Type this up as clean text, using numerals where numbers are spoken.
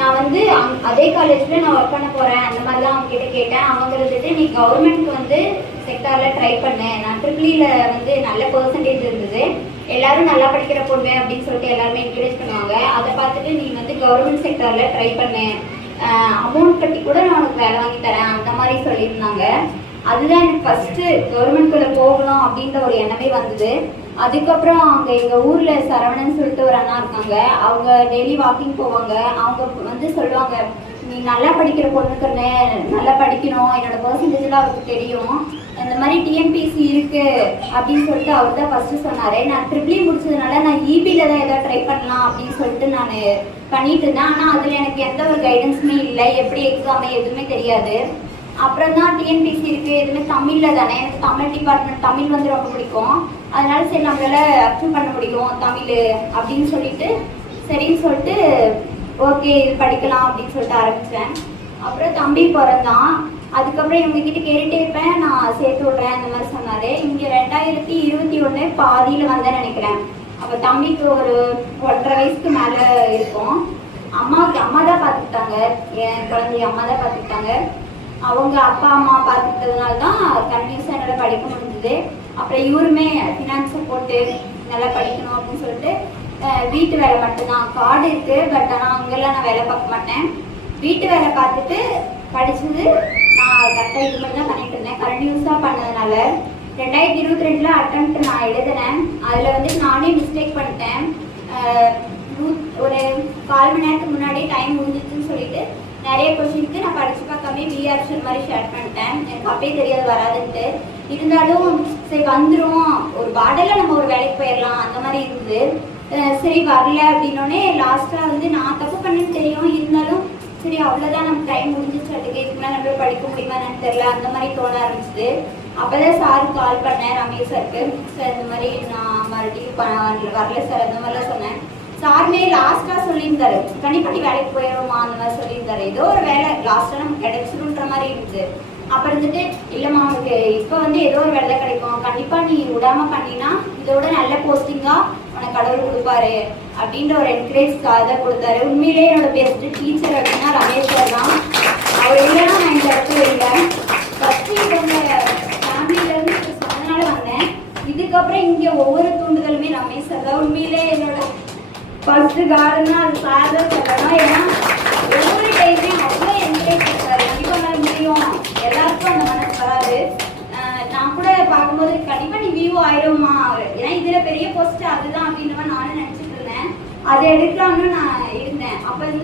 நான் வந்து அதே காலேஜ்ல நான் ஒர்க் பண்ண போறேன் அந்த மாதிரிலாம் அவங்க கிட்ட கேட்டேன். அவங்க இருந்துட்டு நீ கவர்மெண்ட்க்கு வந்து செக்டார்ல ட்ரை பண்ணு. நான் ட்ரிபிள்இல வந்து நல்ல பெர்சன்டேஜ் இருந்தது, எல்லாரும் நல்லா படிக்கிற பொண்ணு அப்படின்னு சொல்லிட்டு எல்லாருமே என்கரேஜ் பண்ணுவாங்க. அதை பார்த்துட்டு நீ வந்து கவர்மெண்ட் செக்டார்ல ட்ரை பண்ணு, அமௌண்ட் கட்டி கூட நான் உனக்கு வேலை வாங்கி தரேன் அந்த மாதிரி சொல்லியிருந்தாங்க. அதுதான் எனக்கு ஃபர்ஸ்ட் கவர்மெண்ட்குள்ள போகணும் அப்படின்ற ஒரு எண்ணமே வந்தது. அதுக்கப்புறம் அங்கே எங்கள் ஊரில் சரவணன் சொல்லிட்டு ஒரு அண்ணா இருக்காங்க. அவங்க டெய்லி வாக்கிங் போவாங்க. அவங்க வந்து சொல்லுவாங்க, நீ நல்லா படிக்கிற பொண்ணுக்குன்னு நல்லா படிக்கணும், என்னோட பர்சன்டேஜ்லாம் அவருக்கு தெரியும், இந்த மாதிரி டிஎன்பிசி இருக்கு அப்படின்னு சொல்லிட்டு அவர் தான் ஃபர்ஸ்ட் சொன்னார். நான் ட்ரிபிள்இ முடிச்சதுனால நான் இபியில் தான் ஏதாவது ட்ரை பண்ணலாம் அப்படின்னு சொல்லிட்டு நான் பண்ணிட்டு இருந்தேன். ஆனால் அதில் எனக்கு எந்த ஒரு கைடன்ஸுமே இல்லை, எப்படி எக்ஸாமு எதுவுமே தெரியாது. அப்புறம் தான் டிஎன்பிசி இருக்குது, எதுவுமே தமிழில் தானே, எனக்கு தமிழ் டிபார்ட்மெண்ட் தமிழ் வந்து ரொம்ப பிடிக்கும். அதனால சரி நம்மளால அச்சீவ் பண்ண முடியும் தமிழ் அப்படின்னு சொல்லிட்டு சரின்னு சொல்லிட்டு ஓகே இது படிக்கலாம் அப்படின்னு சொல்லிட்டு ஆரம்பித்தேன். அப்புறம் தம்பி பிறந்தான். அதுக்கப்புறம் இவங்ககிட்ட கேட்டுட்டே இருப்பேன், நான் சேர்த்து விட்றேன் அந்த மாதிரி சொன்னார். இங்கே 2021 பாதியில் வந்தேன்னு நினைக்கிறேன். அப்போ தம்பிக்கு ஒரு 1.5 வயசுக்கு மேலே இருக்கும். அம்மா தான் பார்த்துக்கிட்டாங்க, என் குழந்தைய அம்மா தான் பார்த்துக்கிட்டாங்க. அவங்க அப்பா அம்மா பார்த்துக்கிட்டதுனால தான் கண்டினியூஸாக என்னால் படிக்க முடிஞ்சுது. அப்புறம் இவருமே ஃபினான்ஸை போட்டு நல்லா படிக்கணும் அப்படின்னு சொல்லிட்டு வீட்டு வேலை மட்டும்தான், கார்டு இருக்குது பட் ஆனால் அங்கெல்லாம் நான் வேலை பார்க்க மாட்டேன். வீட்டு வேலை பார்த்துட்டு படிச்சது நான் கரெக்டாக இது மாதிரி தான் பண்ணிட்டு இருந்தேன். கண்டினியூஸாக பண்ணதுனால 2022 அட்டெம்ப்ட் நான் எழுதினேன். அதில் வந்து நானே மிஸ்டேக் பண்ணிட்டேன். ஒரு 1/4 மணி நேரத்துக்கு முன்னாடி டைம் முடிஞ்சிச்சுன்னு சொல்லிட்டு நிறைய கொஸ்டினுக்கு நான் படிச்சு பார்க்காம பிஆர்ஷன் மாதிரி ஷேர் பண்ணிட்டேன். எனக்கு அப்பயே தெரியாது வராதுன்ட்டு. இருந்தாலும் சரி வந்துடும், ஒரு பாடலில் நம்ம ஒரு வேலைக்கு போயிடலாம் அந்த மாதிரி இருந்தது. சரி வரல அப்படின்னோடனே லாஸ்ட்டாக வந்து நான் தப்பு பண்ணேன்னு தெரியும், இருந்தாலும் சரி அவ்வளோதான் நம்ம டைம் முடிஞ்சிச்சு, அதுக்கு இதுக்கு மேலே நம்ம படிக்க முடியுமா என்னன்னு தெரியல அந்த மாதிரி தோண ஆரம்பிச்சுது. அப்போதான் சாருக்கு கால் பண்ணேன், ரமேஷ் சாருக்கு. சார் இந்த மாதிரி நான் மறுபடியும் வரல சார் அந்த மாதிரிலாம் சொன்னேன். சாருமே லாஸ்ட்டாக சொல்லியிருந்தாரு, கண்டிப்பாக நீ வேலைக்கு போயிடுவோமா அந்த மாதிரி சொல்லியிருந்தாரு. ஏதோ ஒரு வேலை லாஸ்ட்டாக நமக்கு கிடைச்சிடுன்ற மாதிரி இருந்தது. அப்போ இருந்துட்டு இல்லைம்மா உனக்கு இப்போ வந்து ஏதோ ஒரு வேலை கிடைக்கும், கண்டிப்பாக நீ விடாமல் பண்ணினா இதோட நல்ல போஸ்டிங்காக உனக்கு கடவுள் கொடுப்பாரு அப்படின்ற ஒரு என்கரேஜ்க்காக தான் கொடுத்தாரு. உண்மையிலே என்னோட பெஸ்ட் டீச்சர் அப்படின்னா ரமேஷ் சார் தான். அவர் இல்லைன்னா நான் இந்த இடத்துல இல்லை. ஃபஸ்ட்டு இவங்க ஃபேமிலியிலேருந்து சொன்னதுனால வந்தேன். இதுக்கப்புறம் இங்கே ஒவ்வொரு தூண்டுதலுமே ரமேஷ் சார் தான். உண்மையிலே என்னோட ஃபர்ஸ்ட் கார்டுன்னா அது சார் தான் சொல்லணும். ஏன்னா ஒவ்வொரு டைமே அவ்வளோ என்கரேஜ் பண்ணுறாரு, கண்டிப்பாக முடியும், எல்லாருக்கும் அந்த மனசு வராது. நான் கூட பார்க்கும்போது கண்டிப்பாக நீ வியூ ஆயிடுமா, ஏன்னா இதில் பெரிய போஸ்ட் அதுதான் அப்படின்ற மாதிரி நானும் நினச்சிட்டு இருந்தேன். அதை எடுக்கலாம்னு நான் இருந்தேன். அப்போ